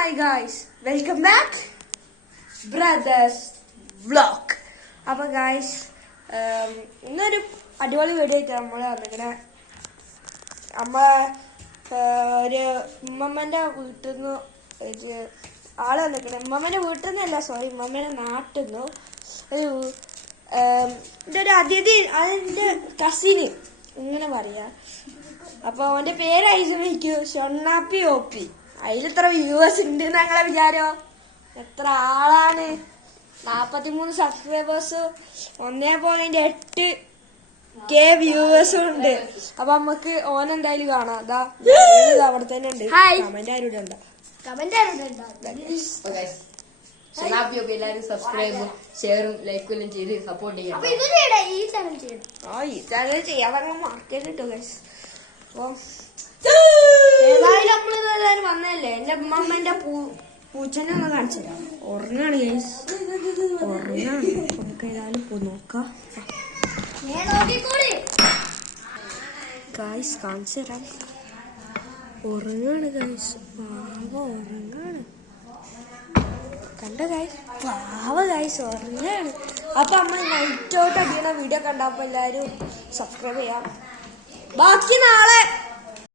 my guys, welcome back brothers vlog. അപ്പൊ guys ഇന്നൊരു അടിപൊളി വീഡിയോ ആയിട്ട് നമ്മള് വന്നിങ്ങനെ ഒരു ഉമ്മമ്മന്റെ വീട്ടിൽ നിന്ന് ഒരു ആള് വന്നിക്കണേ. ഉമ്മമ്മന്റെ വീട്ടിൽ നിന്നല്ല, സോറി, ഉമ്മമ്മന്റെ നാട്ടിൽ നിന്ന് ഒരു അതിഥി, അതിന്റെ കസിന് ഇങ്ങനെ പറയാ. അപ്പൊ അവന്റെ പേര് ഐസമിക്കു ഷൊണ്ണാപ്പി ഓപ്പി. അതിലിത്ര വ്യൂവേഴ്സ് ഉണ്ട് ഞങ്ങളെ വിചാരോ? എത്ര ആളാണ്? 43 സബ്സ്ക്രൈബേഴ്സ്, 1.8K വ്യൂവേഴ്സും ഉണ്ട്. അപ്പൊ നമുക്ക് ഓനെന്തായാലും കാണാം. അതാ അവിടെ തന്നെ ഉണ്ട്. കമന്റ് ആരും ഇടണ്ട. എല്ലാരും സബ്സ്ക്രൈബും ഷെയറും ലൈക്കും എല്ലാം ചെയ്ത് സപ്പോർട്ട് ചെയ്യാം. ഈ ചാനൽ ചെയ്യാതെ മാർക്കറ്റ് കിട്ടും ഗൈസ്. അപ്പൊ ഏതായാലും നമ്മളെല്ലാരും വന്നല്ലേ. എന്റെ ഉമ്മമ്മന്റെ പൂച്ചനെ ഒന്ന് കാണിച്ചുതരാം. ഉറങ്ങാണ് ഗൈസ്, ഉറങ്ങാണ്. നമുക്ക് ഏതായാലും നോക്കാം ഗൈസ്, കാണിച്ചു തരാം. ഉറങ്ങാണ് ഗൈസ്, പാവ ഉറങ്ങാണ്. കണ്ട ഗൈസ്, പാവ ഗൈസ് ഉറങ്ങാണ്. അപ്പൊ നമ്മൾ നൈറ്റ് ഔട്ട് അടിക്കണ വീഡിയോ കണ്ടപ്പോ എല്ലാരും സബ്സ്ക്രൈബ് ചെയ്യാം. ബാക്കി നാളെ